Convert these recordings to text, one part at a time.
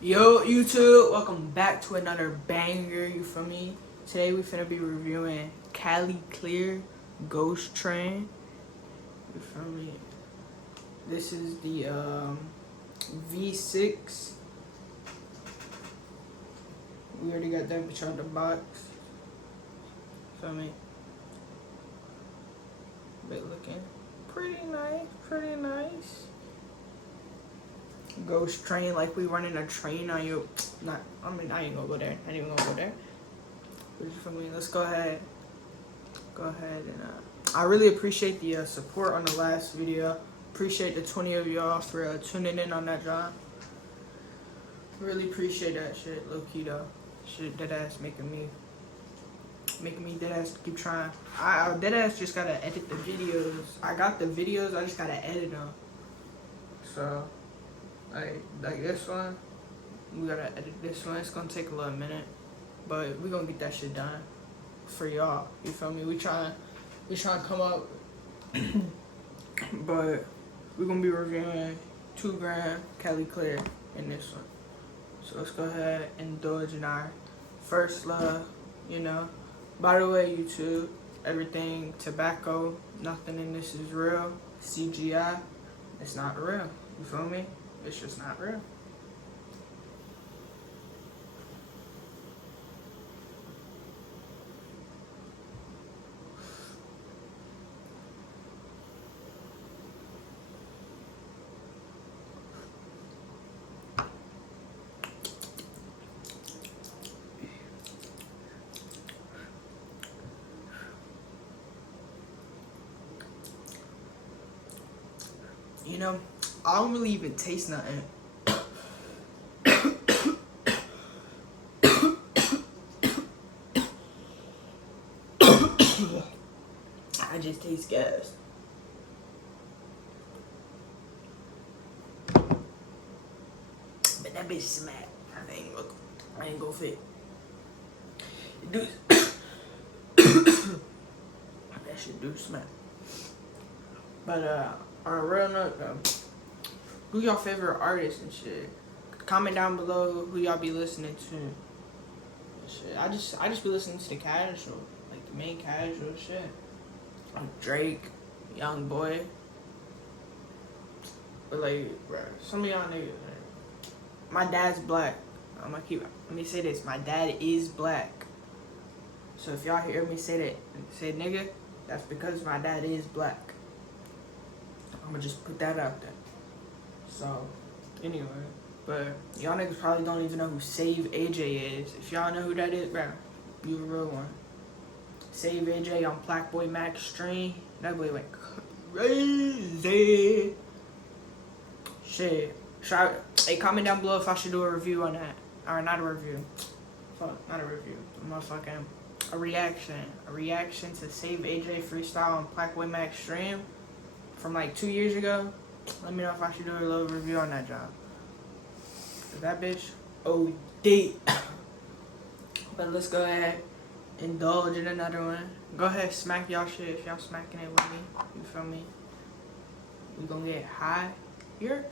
Yo, YouTube, welcome back to another banger, you feel me? Today we finna be reviewing Cali Clear Ghost Train, you feel me? This is the V6. We already got that bitch out the box, feel me? But looking pretty nice. Ghost train, like we running a train on you. I ain't gonna go there. I ain't even gonna go there. But you feel me? Let's go ahead. And I really appreciate the support on the last video. Appreciate the 20 of y'all for tuning in on that job. Really appreciate that shit, low key though. Shit, dead ass making me dead ass keep trying. I dead ass just gotta edit the videos. I got the videos, I just gotta edit them. So. Like this one, we gotta edit this one. It's gonna take a little minute, but we gonna get that shit done for y'all. You feel me? We trying to come up, but we gonna be reviewing 2 gram Cali Clear in this one. So let's go ahead and indulge in our first love. You know. By the way, YouTube, everything tobacco, nothing in this is real. CGI, it's not real. You feel me? It's just not real. You know, I don't really even taste nothing. I just taste gas. But that bitch smack. I ain't go fit. Dude, that shit do smack. But on a real note though, who y'all favorite artists and shit? Comment down below who y'all be listening to. Shit, I just be listening to the casual, like the main casual shit. Like Drake, Young Boy. But like, bro, some of y'all niggas, like, my dad's black. Let me say this, my dad is black. So if y'all hear me say nigga, that's because my dad is black. I'm gonna just put that out there. So, anyway, but y'all niggas probably don't even know who Save AJ is. If y'all know who that is, bro, you a real one. Save AJ on Black Boy Max stream. That boy went crazy. Shit. Hey, comment down below if I should do a review on that. Or not a review. Fuck, not a review. Motherfucking a reaction. A reaction to Save AJ freestyle on Black Boy Max stream from like 2 years ago. Let me know if I should do a little review on that job. That bitch OD. But let's go ahead, indulge in another one. Go ahead, smack y'all shit if y'all smacking it with me. You feel me? We gonna get high here.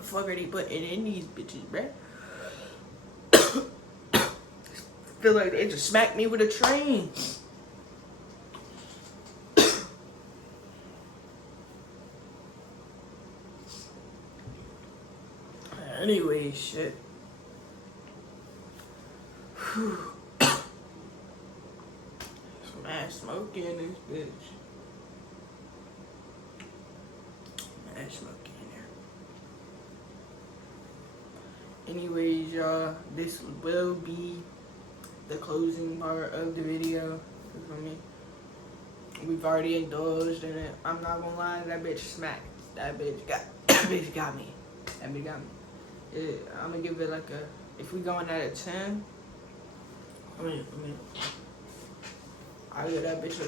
Fuck are they putting in these bitches, bruh? Feel like they just smacked me with a train. Anyway, shit. Some ass smoke in this bitch. Ass smoke in there. Anyways, y'all, this will be the closing part of the video. You feel me? We've already indulged in it. I'm not gonna lie, that bitch smacked. That bitch got me. That bitch got me. I'm gonna give it like a, if we going at a 10, I give that bitch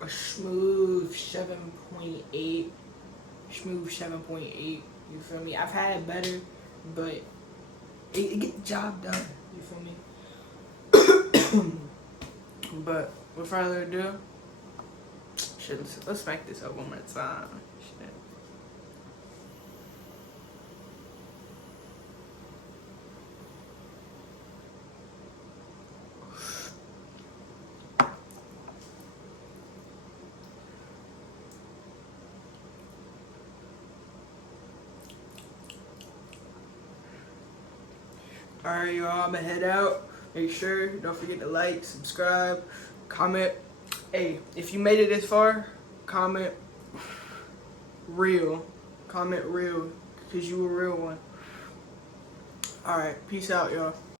a smooth 7.8. Smooth 7.8. You feel me? I've had better, but it get the job done. You feel me? But without further ado, shit, let's smack this up one more time. Shit. Alright, y'all, I'm gonna head out. Make sure, don't forget to like, subscribe, comment. Hey, if you made it this far, comment real. Comment real, because you a real one. Alright, peace out, y'all.